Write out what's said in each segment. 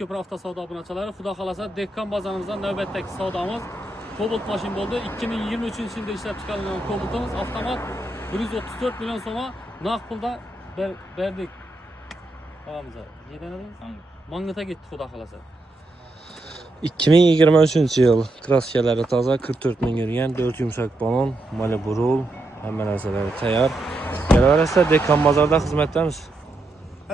Koşköprü hafta savdo obunachiları. Xudo xolasa Dekkan bozorumizdan navbatdagi savdomiz Cobalt mashin bo'ldi. 2023-yilda ishlab chiqarilgan Cobaltimiz avtomat 134 million so'mga naqd pulda berdik. Og'amizga. Mangata ketdi xudo xolasa. 2023-yil kraskalari toza, 44 ming yurgan, 4 yumshoq balon, Malibu rul, hamma narsalari tayyor. Kelaverasizlar, Dekkan bozorida xizmatdamiz.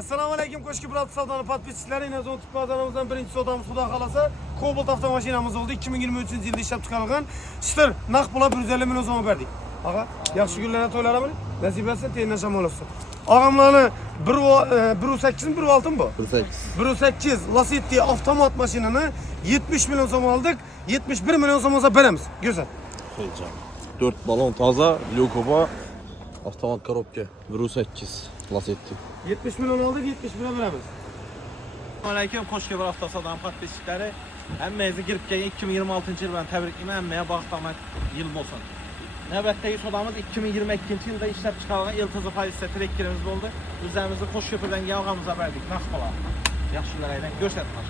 Assalomu alaykum Ko'shki Brad savdoni podpischiklari. Inazon tip bozorimizdan birinchi savdomiz xudo xolasa Cobalt avtomashinamiz oldu. 2023-yilda ishlab chiqarilgan. Shtir naqd pula 150 million so'm berdik. Ağa, yaxshi kunlarga to'ylarimiz nasib etsin, teyindan shamol olsin. Ağamlarni 1.8 mi 1.6 mi bu? 1.8 Lacetti avtomat mashinani 70 milyon so'm aldık. 71 milyon so'm olsa beramiz. Güzel. 4 balon toza, Yokoba, avtomat korobka, 1.8 Lacetti. 70 milyon aldık, 70 milyon beramiz. Aleyküm, hoş geldiniz hafta sadan podpisçiləri. Həmmənizi girib gələn 2026-cı il mən təbrikləmə, həmməyə bağışlamaq yıl olsun. Növbətdəki sodamız 2022-ci ildə işləb çıxarılan İltiza Parisdə trekkerimiz oldu. Üzərimizi Koşköprüdən yağğamıza verdik, naqd pula. Yaxşılar aydan göstərdik.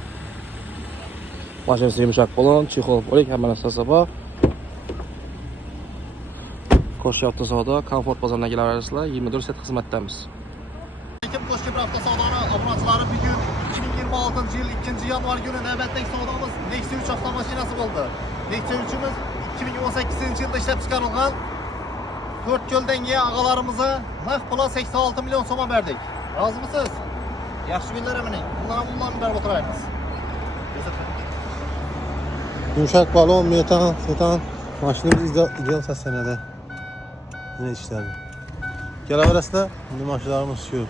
Maşinası yumshoq balon, chexol bo'lik, hamma narsasi bor. Ko'shköprü savdo, komfort bozoriga kelaverasizlar, 24 soat xizmatdamiz. Koşköprü hafta savdanı obunachiları bugün 2026 yıl 2 yanvar günü növbətdəki sodamız Nexia 3 avtomashinasi oldu. Nexia 3'ümüz 2018 yılda işlep çıkarılgan 4 göldengiye ağalarımıza naqd pula 86 milyon so'm verdik. Razı mısınız? Yaxşı günler eminim. Bunlardan berib oturaymiz. Yumuşak balon, metan, maşinimiz ideal seslenede. Yine işlerdi. Gelaverasizlar, şimdi maşinlarımız şu.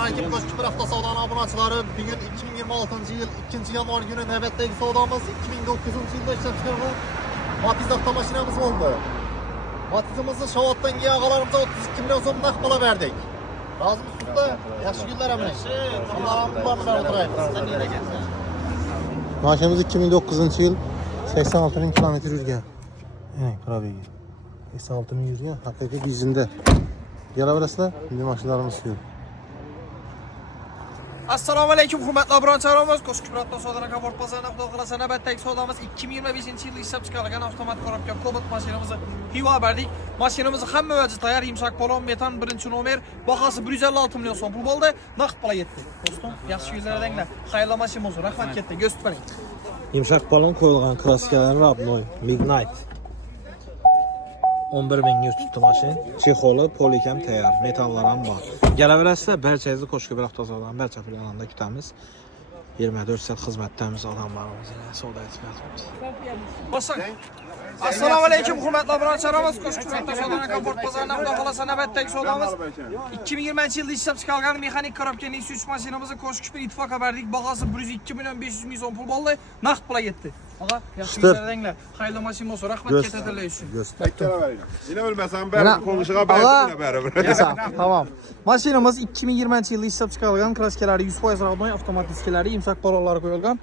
Aleyküm Koşköprü hafta savdanı obunachiları. Bugün 2026 yıl 2 yanvar günü növbətdəki savdamız 2009 yılda işlep çıkarılan Matiz avtomashinamiz oldu. Matizimizi Şavat'tan ağalarımıza 32 milyon so'm naqd pula verdik. Razı mısınız da? Yaxşı günler eminim. Bunlardan berib oturaymiz. Maşinimiz 2009 yıl 86 bin kilometre yürgen. Yani probegi. 86 bin yürgen, haqiqiy bizinde. Gelaverasizlar, şimdi maşinlarımız şu. Assalomu alaykum hurmatli obunachilarimiz. Ko'shki Brad savdo komfort bozorida xudo xolasa navbatdagi savdomiz 2025-yilda ishlab chiqarilgan avtomat korobka Cobalt mashinamizni Hiva berdik. Mashinamiz hamma vaji tayyor, yumshoq balon, metan 1-nomer, bahasi 156 milyon so'm pul bo'ldi. Naqd pula yetdi. Do'stim, yaxshi kunlardanglar. Xayrli mashina bo'lsin. Rahmat ketdi. Go'st bering. Yumshoq balon qo'yilgan kraskalar Rabnoy Midnight. 11 ming yuz tutdi mashin. Chexoli, polikam tayyor, metallar ham bor. Kelaverasizlar, barchangizni Ko'shköprü hafta savdodan barcha pullarni kutamiz. 24 soat xizmatdamiz odamlarimiz, savdo etib yotamiz. Boshqa. Assalomu alaykum hurmatli obunachilarimiz. Ko'shki Brad savdo komfort bozorida xudo xolasa navbatdagi savdomiz 2020-yilda ishlab chiqarilgan mexanik korobka Nexia 3 mashinamizni Ko'shköprü ittifoqqa berdik. Bahasi 102 milyon 500 ming so'm pul bo'ldi. Naqd pula yetdi. Ağa, yaxshi kunlardanglar. Xayrli mashina bo'lsin. Rahmat ketadilar uchun. Yine bilmesen ben konuşuğa ben Tamam. Mashinamiz 2020-yilda ishlab chiqarilgan, kraskalari 100% Radnoy, avtomat diskalari, yumshoq balonlari qo'yilgan.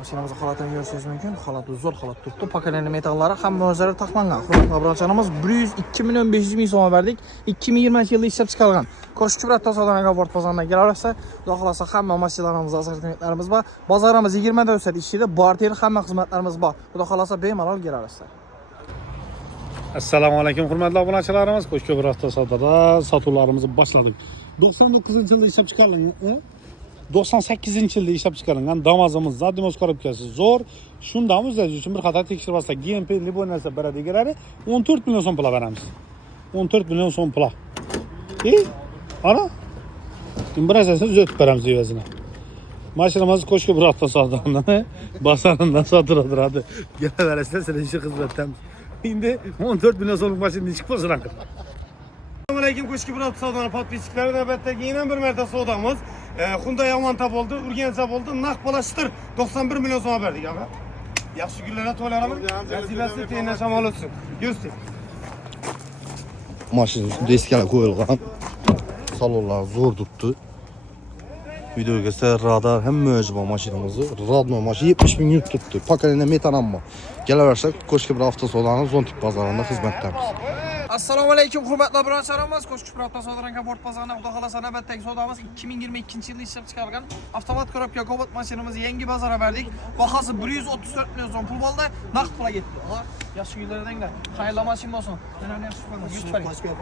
Mashinamiz holatini ko'rishingiz mumkin. Holati zo'r holat turibdi. Pakalani metallari hamma o'zlari taxlangan. Hurmatli obunachilarimiz 102 milyon 500 ming so'm berdik. 2020-yilda ishlab chiqarilgan. Ko'shköprü savdo komfort bozoriga kelaversa, xudo xolasa hamma mashinalarimiz, assortimentlarimiz bor. Bozorimiz 24 soat ishlaydi. Barter hamma xizmatlarimiz bor. Xudo xolasa bemalol kelaverasizlar. Assalomu alaykum hurmatli obunachilarimiz. Ko'shköprü hafta savdoda sotuvlarimizni boshladik. 99-yilda ishlab chiqarilgan, 98-yilda ishlab chiqarilgan Damazimiz Zadimos korobkasi zo'r. Shundan o'zlash uchun bir qator tekshirmasdan GMP li bu narsa beradi egalari 14 million so'm pul beramiz. 14 million so'm pul. Ana? Imbrasasi uzatib beramiz evazini. Mashinamiz Ko'shköprü hafta savdodan bozoridan sotiladi. Kelaverasizlar, sizlar shu xizmatdamiz. Endi 14 million so'mlik mashina chiqib bo'lsin aql. Assalomu alaykum Ko'shki Brad savdo podpischiklari. Navbatdagi yana bir marta savdomiz Hyundai Avanta bo'ldi, Urgancha bo'ldi. Naqd pula shtir 91 million so'm berdik, ağa. Yaxshi kunlarda to'ylarimiz nasibasi teyindan shamol olsin. Go'sting. Maşin üstünde eskiler koyulgan. Salonlar zor tuttu. Video göster radar hem mücba maşinamızı. Radno maşin 70 bin yurt tuttu. Pakalene metanam var. Gelaversek Ko'shköprü hafta savdolarının zon tip pazarında xizmatdamiz. Assalamu alaykum hurmatli abunəçilərimiz. Qoşquş Pravda Savdodan Komport bazarına Xudo xolasa navbatdagi savdomuz 2022 yilda ishlab chiqarilgan avtomat korobka Cobalt mashinamizni yangi bozorga berdik. Bahası 134 million so'm pul bo'ldi. Naqd pulga ketdi. Yaxshi kunlardanglar. Xayrli mashina bo'lsin. Yana yaxshi bo'lsin.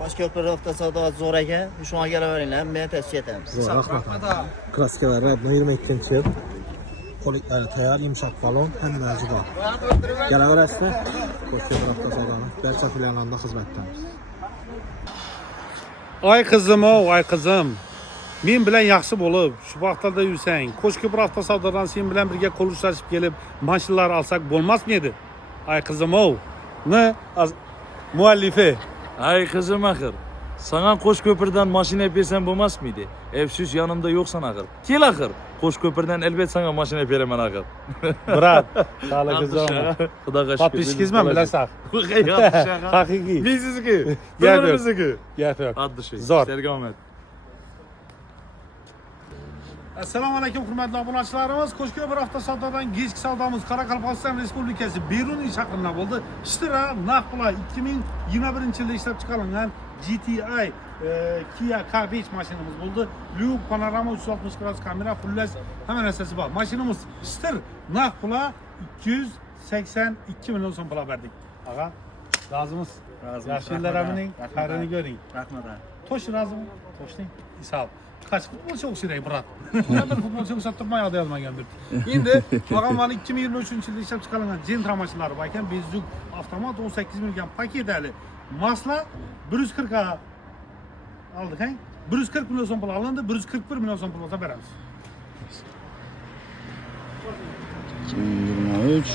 Toshko'pir avtosavdo zo'r ekan. Shunga kelaveringlar, men tavsiya etaman. Rahmat. Kraskalar 22 yıl. Kolikleri tayar, yumuşak balon, hem mevcut var. Geleverəsdə Koşqobir avtosadanı Bərçə filanlarında xidmətdəmiz. Ay kızım o, ay kızım. Men bilan yaxshi bo'lib, shu vaqtlarda yursang, Qo'shko'pir avtosavdodan sen bilan birga qo'llashlashib kelib, mashinalar olsak bo'lmasmidi? Ay kızım o. Ne? Muallifi. Ay kızım axir. Sana Qo'shko'pirdan mashina bersam bo'lmas mıydı? Evsiz yanımda yoksan axir. Kel axir. Qo'shko'pirdan elbet sana mashina beraman axir. Brat, sağla kızım. Xudoga shukr. Podpishkizman bilasan. Haqiqiy. Bizniki. Gap Bizniki. Gap yo'q. Adlı şey. Zor. Serga Ahmet. Assalomu alaykum hurmatli obunachilarimiz. Qo'shko'pir avtosavdodan kechki savdomiz Qoraqalpog'iston Respublikasi Beruniy shahrida bo'ldi. Ishtira naqd pul 2021-yilda ishlab chiqarilgan GTI Kia K5 mashinamiz bo'ldi. Lyuk, panorama 360 gradus kamera, xullas hamma narsasi bor. Mashinamiz ishtir naqd pul 282 million so'm pul berdik. Ag'a, razımız. Yaxshi yillarimining xayrini ko'ring. Rahmat. To'sh razımı? To'shning. Sağ ol. Kaç futbolcu o'xshaydi, brat. Ben bir futbolcu o'xshab turmayapti yozmagan bir. Endi Ag'amani 2023-yilda ishlab chiqarilgan Gentra mashinalari bor ekan, Bezduk avtomat 18 million paketali. Masla 140 ga aldık, hein? 140 million so'm pul alindi, 141 million so'm pul olsa beramiz. 2023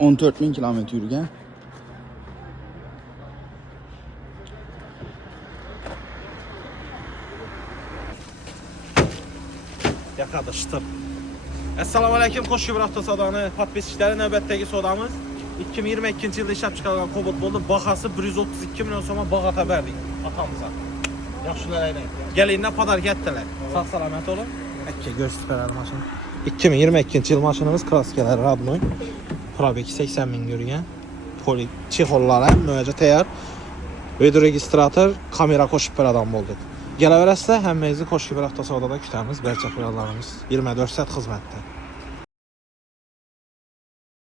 14.000 kilometre yürüyen. Yakadaşdır. Assalamu alaykum Qo'shqobir avtosadanı podpisçiləri növbətdəki sodamız 2022 yılda işləb çıxarılan Cobalt oldu. Bahası 132 milyon soma bağata verdik atamıza. Yaxşılar eyləyin. Gəliyinə padar getdilər. Sağ salamat olun. Əkə göstərər maşın. 2022 yıl maşınımız Kraskalar Radnoy. Probek 80 min yürüyen. Poli çexollara müalicə təyar. Video registrator, kamera qoşub bir adam olduq. Gələ verəsdə həmməyinizi Qoşqobir avtosavdada kütəmiz, Bərçə filanlarımız 24 saat xidmətdə.